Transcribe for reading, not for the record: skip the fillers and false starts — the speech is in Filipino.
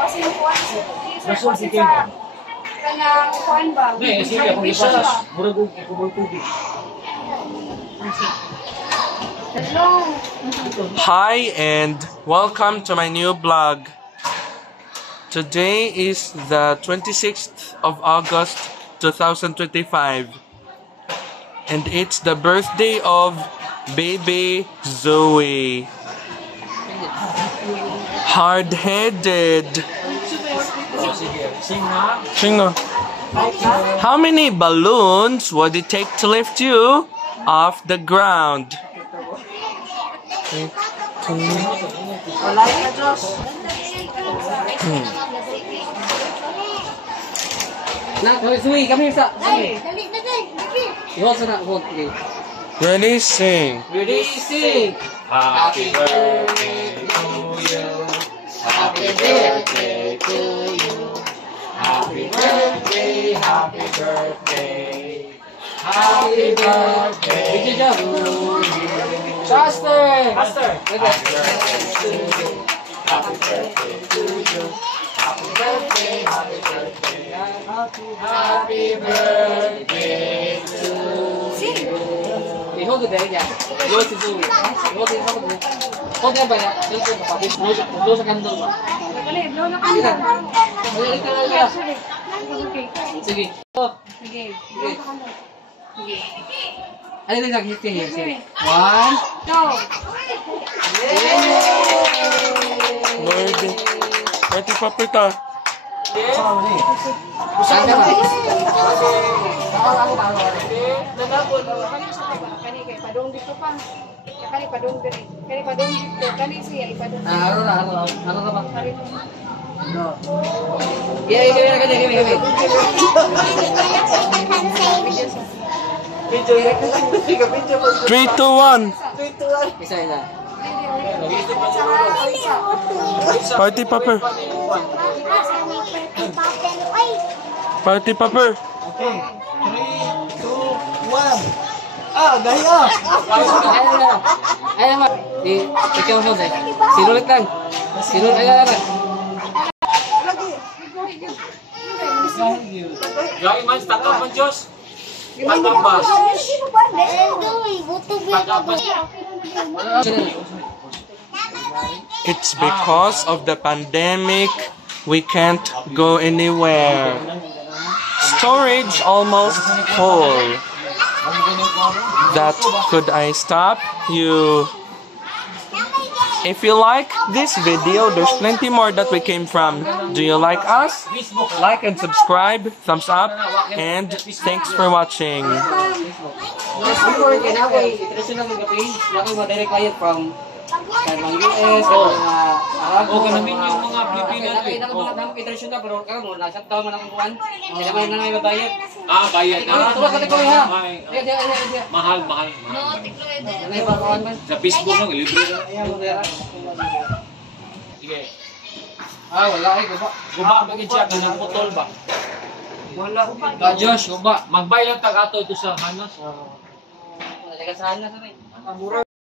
Kasi yung kuhan kasi sa kanang kuhan ba? Sige, kung ipasas, murag og tubig. Hi and welcome to my new vlog. Today is the 26th of August 2025 and it's the birthday of baby Zoe. Hard-headed. Sing na. How many balloons would it take to lift you off the ground? Ready, sing. Ready, sing. Happy birthday to you. Happy birthday to you. Happy birthday, happy birthday. Happy birthday to you. Faster! Faster! Happy birthday to you. Happy birthday to you. Happy birthday, happy birthday. Happy birthday to you. Hold it there, yeah. Hold it there. Hold it there. Hold it there. Blow sa candle ba? Blow na candle. Sige. Sige. Sige. Ano yung nag-hit here? Sige. 1, 2. Lord, pati papita. Saan ka ba? Kani kay padung dito pa. Kani padung diri. Kani padung dito. Kani siya ipadung. Ano ka ba? No. Yeah. 3, 2, 1. Isa. Party popper. Party popper. Okay. 3, 2, 1. Gaya! Ayan ba? Ikaw mo dahil. Sinulit lang. Sinulit lang. Gaya man, takap man Diyos. Pagkabas. It's because of the pandemic we can't go anywhere. Storage almost full. That could I stop you? If you like this video, there's plenty more that we came from. Do you like us? Like and subscribe, thumbs up, and thanks for watching. Before kinaway, international mag-page, laki mo direct client from Kaimang US, Arab. O kanamin yung mga Pilipinas. Nakita ko mga international, pero kaya mo, nag-shutdown man ang kuwan. Kaya naman na may babayad. Bayad na. Tulad ka tikoy ha. Mahal. No, tikoy din. Ano yung pagkawan man? Sa Facebook lang, libre na. Sige. Wala ay, guba. Guba, mag-i-check na ng putol ba? Wala. Josh, guba. Magbay lang tag-ato ito sa Hanas. Wala ka sa Hanas.